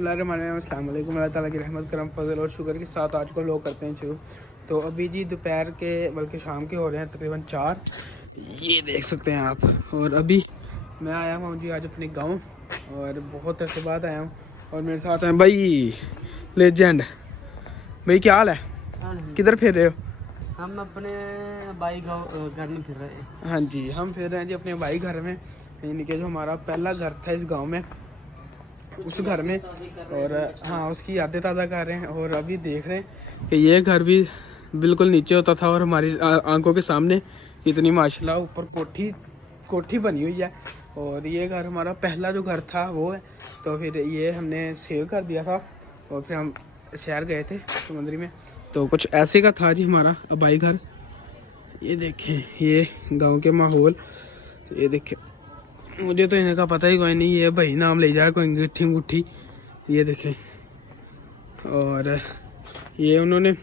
बिस्मिल्लाहिर्रहमानिर्रहीम। अल्लाह ताला की रहमत करम फजल और शुक्र के साथ आज को लोग करते हैं शुरू। तो अभी जी दोपहर के बल्कि शाम के हो रहे हैं तकरीबन 4, ये देख सकते हैं आप। और अभी मैं आया हूँ जी आज अपने गांव और बहुत अरसे बाद आया हूँ। और मेरे साथ हैं भाई लेजेंड। भाई क्या हाल है, किधर फिर रहे हो? हम अपने भाई घर में फिर रहे हैं। हाँ जी, हम फिर रहे हैं जी अपने भाई घर में, यानी कि जो हमारा पहला घर था इस गांव में, उस घर में। और हाँ, उसकी यादें ताज़ा कर रहे हैं। और अभी देख रहे हैं कि ये घर भी बिल्कुल नीचे होता था और हमारी आंखों के सामने इतनी माशाल्लाह ऊपर कोठी बनी हुई है। और ये घर हमारा पहला जो घर था वो है। तो फिर ये हमने सेल कर दिया था और फिर हम शहर गए थे समुद्री में। तो कुछ ऐसे का था जी हमारा भाई घर। ये देखें, ये गांव के माहौल, ये देखें। मुझे तो इनका पता ही कोई नहीं, ये भाई नाम ले जा रहा कोई अंगूठी अंगूठी, ये देखें। और ये उन्होंने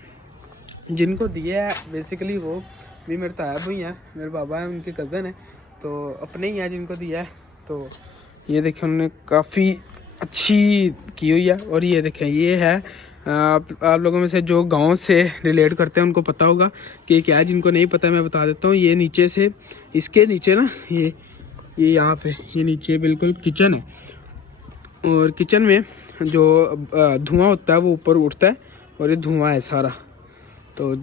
जिनको दिया है बेसिकली वो भी मेरे ताया भाई हैं, मेरे बाबा हैं, उनके कज़न हैं, तो अपने ही हैं जिनको दिया है। तो ये देखें, उन्होंने काफ़ी अच्छी की हुई है। और ये देखें, ये है आप लोगों में से जो गांव से रिलेट करते हैं उनको पता होगा कि क्या है। जिनको नहीं पता मैं बता देता हूँ। ये नीचे से, इसके नीचे ना, ये यहाँ पे, ये नीचे बिल्कुल किचन है। और किचन में जो धुआं होता है वो ऊपर उठता है और ये धुआं है सारा। तो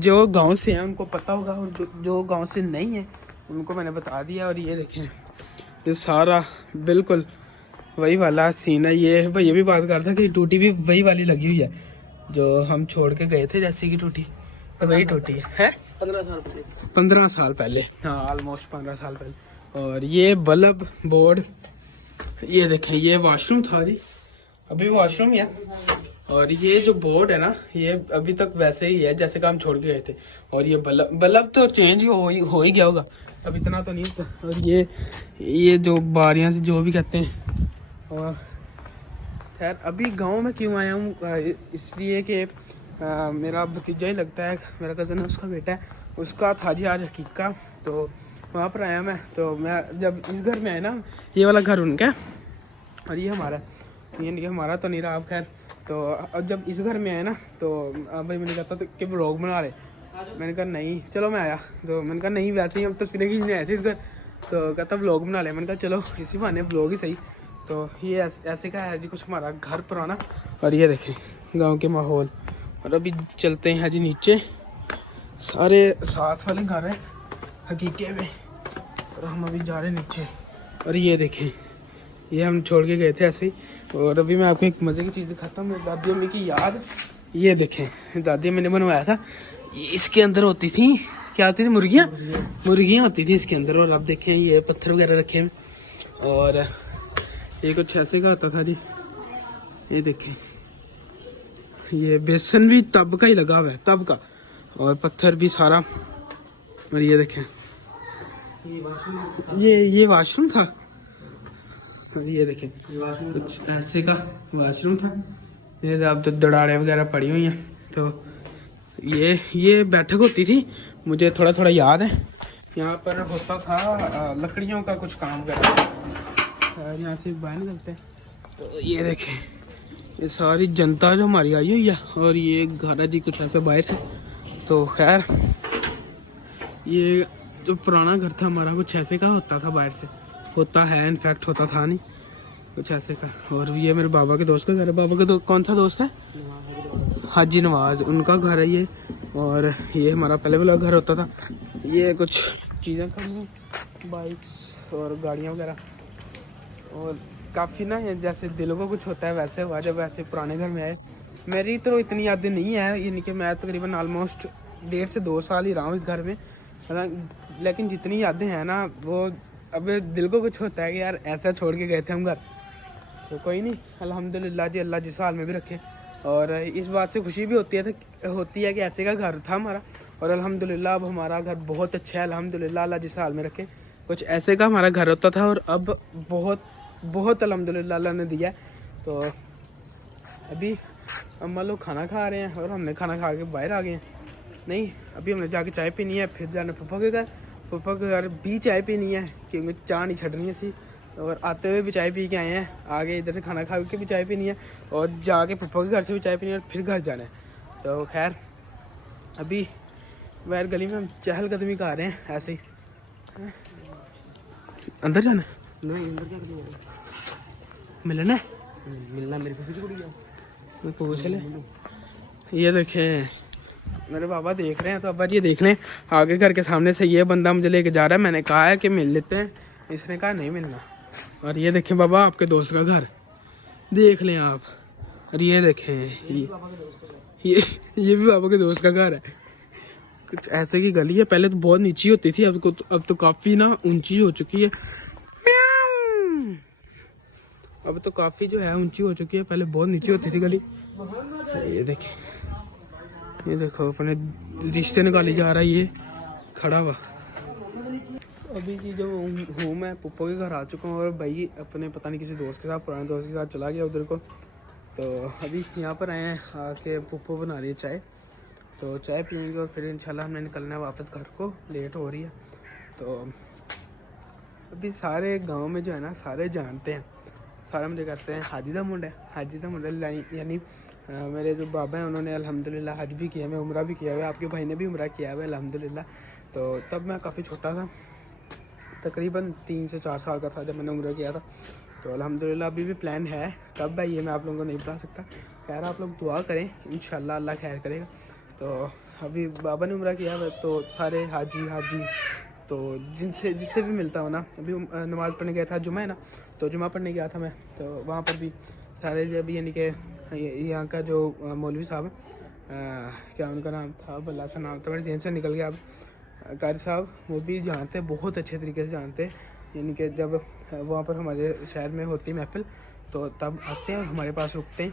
जो गांव से हैं उनको पता होगा, और जो गांव से नहीं है उनको मैंने बता दिया। और ये देखें, ये सारा बिल्कुल वही वाला सीन है। ये भाई भी बात करता कि टूटी भी वही वाली लगी हुई है जो हम छोड़ के गए थे, जैसे कि टूटी वही टूटी है 15 साल पहले। हाँ, ऑलमोस्ट 15 साल पहले। और ये बल्ब बोर्ड, ये देखें, ये वॉशरूम था जी, अभी वॉशरूम ही है। और ये जो बोर्ड है ना, ये अभी तक वैसे ही है जैसे कि हम छोड़ के गए थे। और ये बल्ब तो चेंज हो ही गया होगा, अब इतना तो नहीं होता। और ये जो बारियां से जो भी कहते हैं। और खैर अभी गांव में क्यों आया हूँ, इसलिए कि मेरा भतीजा ही लगता है, मेरा कज़न है, उसका बेटा है, उसका था जी आज हकीका। तो वहाँ पर आया मैं। तो मैं जब इस घर में आया ना, ये वाला घर उनका और ये हमारा, ये हमारा तो नहीं रहा अब खैर। तो अब जब इस घर में आया ना, तो भाई मैंने कहा था कि व्लॉग बना ले। मैंने कहा नहीं, चलो मैं आया। तो मैंने कहा नहीं, वैसे ही हम तस्वीरें खींचने आए थे इस घर। तो कहता व्लॉग बना ले। मैंने कहा चलो इसी बहाने व्लॉग ही सही। तो ये ऐसे का है जी कुछ हमारा घर पुराना। और ये देखें गाँव के माहौल। और अभी चलते हैं जी नीचे, सारे साथ वाले घर हैं हकीके में, और हम अभी जा रहे हैं नीचे। और ये देखें, ये हम छोड़ के गए थे ऐसे ही। और अभी मैं आपको एक मज़े की चीज़ दिखाता हूँ, मेरी दादी अम्मी की याद। ये देखें, दादी मैंने बनवाया था, इसके अंदर होती थी, क्या होती थी, मुर्गियाँ होती थी इसके अंदर। और आप देखें, ये पत्थर वगैरह रखे हैं। और ये कुछ ऐसे का होता था जी, ये देखें, ये बेसन भी तब का ही लगा हुआ है, तब का, और पत्थर भी सारा। और ये देखें, ये वाशरूम था। ये देखें, कुछ ऐसे का वाशरूम था। ये अब तो दरारें वगैरह पड़ी हुई हैं। तो ये बैठक होती थी, मुझे थोड़ा थोड़ा याद है। यहाँ पर होता था लकड़ियों का कुछ काम करना, यहाँ से बाहर निकलते हैं। तो ये देखें, ये सारी जनता जो हमारी आई हुई है। और ये घर है जी कुछ ऐसा बाहर से। तो खैर ये जो पुराना घर था हमारा कुछ ऐसे का होता था, बाहर से होता है, इनफैक्ट होता था नहीं, कुछ ऐसे का। और ये मेरे बाबा के दोस्त का घर है। बाबा का कौन सा दोस्त है? हाजी नवाज, उनका घर है ये। और ये हमारा पहले वाला घर होता था। ये कुछ चीज़ें खड़ी हैं, बाइक्स और गाड़ियाँ वगैरह। और काफ़ी ना, जैसे दिलों को कुछ होता है वैसे हुआ जब ऐसे पुराने घर में आए। मेरी तो इतनी यादें नहीं है, यानी कि मैं तकरीबन ऑलमोस्ट 1.5 से 2 साल ही रहा हूँ इस घर में, लेकिन जितनी यादें हैं ना, वो अब दिल को कुछ होता है कि यार ऐसा छोड़ के गए थे हम घर। तो कोई नहीं, अल्हम्दुलिल्लाह जी, अल्लाह जिस हाल में भी रखे। और इस बात से खुशी भी होती है कि ऐसे का घर था हमारा। और अल्हम्दुलिल्लाह अब हमारा घर बहुत अच्छा है, अल्हम्दुलिल्लाह, अल्लाह जिस हाल में रखे। कुछ ऐसे का हमारा घर होता था और अब बहुत बहुत अल्हम्दुलिल्लाह अल्लाह ने दिया। तो अभी अम्मा लोग खाना खा रहे हैं और हमने खाना खा के बाहर आ गए हैं। नहीं, अभी हमने जाके चाय पीनी है, फिर जाना पप्पा के घर भी चाय पीनी है, क्योंकि चाह नहीं छड़नी सी। और आते हुए भी चाय पी के आए हैं, आगे इधर से खाना खा के भी चाय पीनी है और जाके पप्पा के घर से भी चाय पीनी है और फिर घर जाना है। तो खैर अभी बाहर गली में हम चहलकदमी कर रहे हैं ऐसे ही। अंदर जाना है? नहीं अंदर क्या करने वाले? मिलना है? मिलना मेरे को कुछ बढ़िया मैं पूछ ले। ये देखें मेरे पापा देख रहे हैं, तो अब्बा जी देख लें आगे घर के सामने से ये बंदा मुझे लेके जा रहा है। मैंने कहा है कि मिल लेते हैं, इसने कहा नहीं मिलना। और ये देखें बाबा आपके दोस्त का घर देख लें आप। और ये देखें ये भी पापा के दोस्त का घर है। कुछ ऐसे की गली है, पहले तो बहुत नीची होती थी, अब तो काफ़ी ना ऊंची हो चुकी है। अब तो काफ़ी जो है ऊंची हो चुकी है, पहले बहुत नीची होती थी गली। ये देखिए, ये देखो अपने रिश्ते निकाली जा रहा है ये खड़ा हुआ। अभी की जो हूँ मैं पुप्पो के घर आ चुका हूँ और भाई अपने पता नहीं किसी दोस्त के साथ, पुराने दोस्त के साथ चला गया उधर को। तो अभी यहाँ पर आए हैं, आके पुप्पो बना रही है चाय, तो चाय पियेंगे और फिर इंशाल्लाह हमने निकलना है वापस घर को, लेट हो रही है। तो अभी सारे गांव में जो है ना सारे जानते हैं, सारे मुझे कहते हैं हाजी दा मुंडा, हाजी दा मुंडा। यानी मेरे जो बाबा हैं उन्होंने अल्हम्दुलिल्लाह हज भी किया है, उम्रा भी किया हुआ है, आपके भाई ने भी उम्रा किया हुआ है अल्हम्दुलिल्लाह। तो तब मैं काफ़ी छोटा था, तकरीबन 3 से 4 साल का था जब मैंने उम्रा किया था। तो अल्हम्दुलिल्लाह अभी भी प्लान है, कब है ये मैं आप लोगों को नहीं बता सकता। खैर आप लोग दुआ करें, इंशाल्लाह अल्लाह खैर करेगा। तो अभी बाबा ने उम्रा किया है, तो सारे हाजी तो जिससे भी मिलता हूँ ना, अभी नमाज़ पढ़ने गया था, जुमा है ना, तो जुमा पढ़ने गया था मैं, तो वहाँ पर भी सारे जब यानी कि यहाँ का जो मौलवी साहब है, क्या उनका नाम था, बल्ला सा नाम था, मेरे जहन से निकल गया अब, कारी साहब, वो भी जानते हैं, बहुत अच्छे तरीके से जानते हैं। यानी कि जब वहाँ पर हमारे शहर में होती महफिल तो तब आते हैं और हमारे पास रुकते हैं।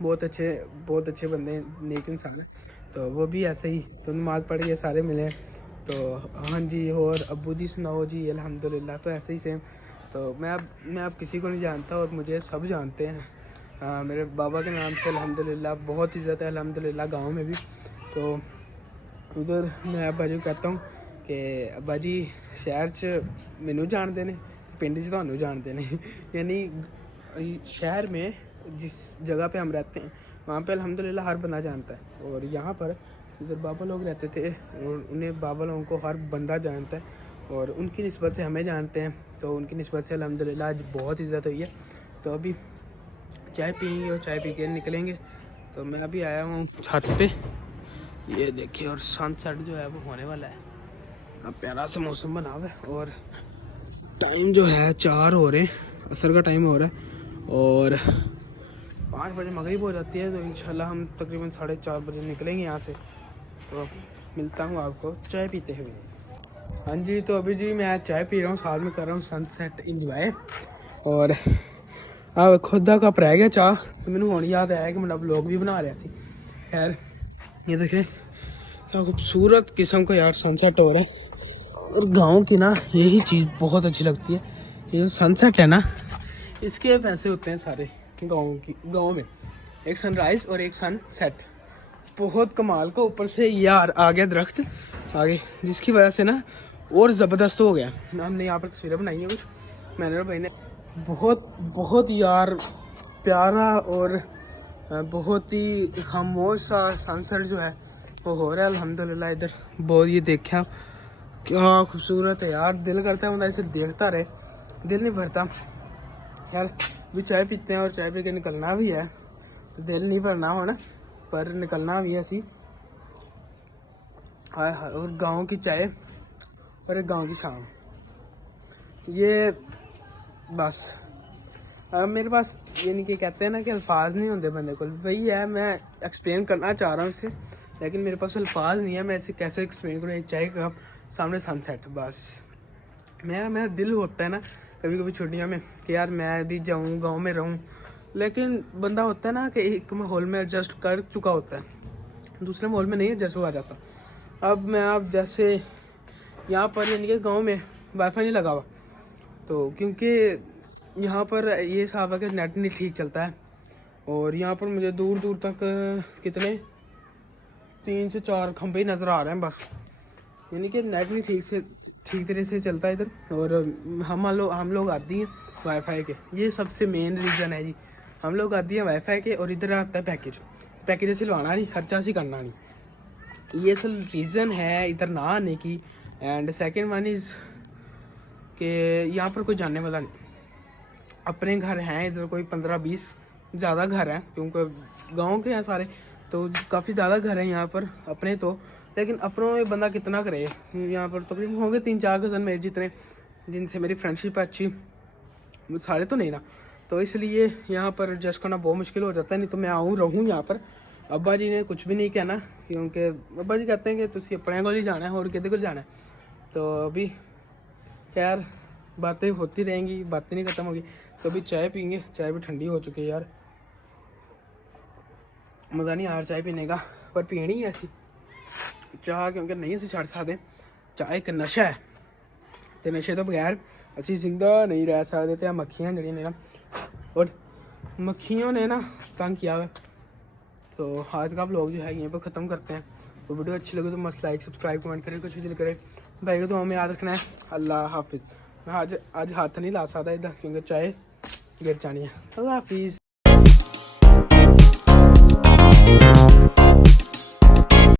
बहुत अच्छे बंदे हैं, नेक इंसान है। तो वो भी ऐसे ही, तो नमाज़ पढ़ के सारे मिले। तो हाँ जी, और अब्बू जी सुनाओ जी, अल्हम्दुलिल्लाह। तो ऐसे ही सेम। तो मैं अब किसी को नहीं जानता और मुझे सब जानते हैं। मेरे बाबा के नाम से अल्हम्दुलिल्लाह बहुत इज़्ज़त है अल्हम्दुलिल्लाह गांव में भी। तो उधर मैं अब्बा जी को कहता हूँ कि अब्बा जी शहर च मैनू जानते हैं, पिंड च तुहानू जानते हैं। यानी शहर में जिस जगह पे हम रहते हैं वहाँ पे अल्हम्दुलिल्लाह हर बंदा जानता है। और यहाँ पर जब बाबा लोग रहते थे और उन्हें बाबा लोगों को हर बंदा जानता है और उनकी निस्बत से हमें जानते हैं। तो उनकी निस्बत से अल्हम्दुलिल्लाह आज बहुत इज़्ज़त हुई है। तो अभी चाय पियेंगे और चाय पी के निकलेंगे। तो मैं अभी आया हूँ छत पे, ये देखिए, और सनसेट जो है वो होने वाला है। अब प्यारा सा मौसम बना हुआ है और टाइम जो है 4 हो रहे हैं, असर का टाइम हो रहा है और 5 बजे मगरिब हो जाती है। तो इंशाल्लाह हम तकरीबन 4:30 बजे निकलेंगे यहाँ से। तो मिलता हूँ आपको चाय पीते हुए। हाँ जी, तो अभी जी मैं चाय पी रहा हूँ, साथ में कर रहा हूँ सनसेट इंजॉय। और अब खुदा का रह गया चाह, तो मैंने हुण याद आया कि मैं व्लॉग भी बना रहा सी। खैर ये देखें क्या खूबसूरत किस्म का यार सनसेट हो रहा है। और गांव की ना यही चीज़ बहुत अच्छी लगती है, ये जो सनसेट है ना, इसके पैसे होते हैं सारे गांव में, एक सनराइज और एक सनसेट, बहुत कमाल का। ऊपर से यार आ गया दरख्त आगे, जिसकी वजह से ना और ज़बरदस्त हो गया। हमने यहाँ पर तस्वीरें बनाई हैं कुछ, मैंने और भाई ने। बहुत यार प्यारा और बहुत ही खामोश सा सनसेट जो है वो हो रहा है अल्हम्दुलिल्लाह इधर। बहुत ये देखा क्या खूबसूरत है यार, दिल करता है मतलब इसे देखता रहे, दिल नहीं भरता। यार भी चाय पीते हैं और चाय पी के निकलना भी है, तो दिल नहीं भरना हो ना, पर निकलना भी है ऐसी। और गांव की चाय और एक गांव की शाम, ये बस मेरे पास यानी कि कहते हैं ना कि अल्फाज नहीं होते बंदे को, वही है। मैं एक्सप्लेन करना चाह रहा हूँ इसे, लेकिन मेरे पास अल्फाज नहीं है, मैं इसे कैसे एक्सप्लेन करूँ। एक चाय कप सामने सनसेट, बस मेरा दिल होता है ना कभी कभी छुट्टियों में कि यार मैं भी जाऊँ गांव में रहूँ, लेकिन बंदा होता है ना कि एक माहौल में एडजस्ट कर चुका होता है, दूसरे माहौल में नहीं एडजस्ट हुआ जाता। अब जैसे यहाँ पर यानी कि गाँव में वाईफाई नहीं लगा हुआ, तो क्योंकि यहाँ पर ये हिसाब है कि नेट नहीं ठीक चलता है। और यहाँ पर मुझे दूर दूर तक कितने 3 से 4 खंभे नज़र आ रहे हैं बस। यानी कि नेट नहीं ठीक तरह से चलता इधर। और हम लोग आती हैं वाईफाई के, ये सबसे मेन रीज़न है जी। हम लोग आती हैं वाईफाई के और इधर आता है पैकेज से लवाना नहीं, खर्चा से करना नहीं, ये सब रीज़न है इधर ना आने की। एंड सेकेंड वन इज़ कि यहाँ पर कोई जानने वाला नहीं, अपने घर हैं इधर कोई 15-20 ज़्यादा घर हैं, क्योंकि गांव के हैं सारे, तो काफ़ी ज़्यादा घर हैं यहाँ पर अपने तो। लेकिन अपनों में बंदा कितना करे, यहाँ पर तकरीबन होंगे 3-4 कज़न मेरे जितने, जिनसे मेरी फ्रेंडशिप है अच्छी, सारे तो नहीं ना। तो इसलिए यहाँ पर एडजस्ट करना बहुत मुश्किल हो जाता है। नहीं तो मैं रहूँ यहाँ पर। अब्बा जी ने कुछ भी नहीं कहना, क्योंकि अब्बा जी कहते हैं कि तुम अपने को ही जाना है और किसी को जाना है। तो अभी खैर बातें होती रहेंगी, बातें नहीं ख़त्म होगी। तो अभी चाय पीएंगे, चाय भी ठंडी हो चुकी है यार, मज़ा नहीं आ रहा चाय पीने का, पर पीनी है ऐसी चाह, क्योंकि नहीं असी छड़ सकते। चाह एक नशा है, तो नशे तो बगैर असी जिंदा नहीं रह सकते। तो मक्खियाँ जड़ियाँ ने ना, और मक्खियों ने ना तंग किया हुआ। तो आज का व्लॉग जो है यहीं पर ख़त्म करते हैं। तो वीडियो अच्छी लगे तो मस्त लाइक सब्सक्राइब कमेंट करें, कुछ भी दिल करे। भाई को तो हमें याद रखना है। अल्लाह हाफिज़। मैं आज हाथ नहीं ला सकता इधर, क्योंकि चाय गिर जानी है। अल्लाह हाफिज़।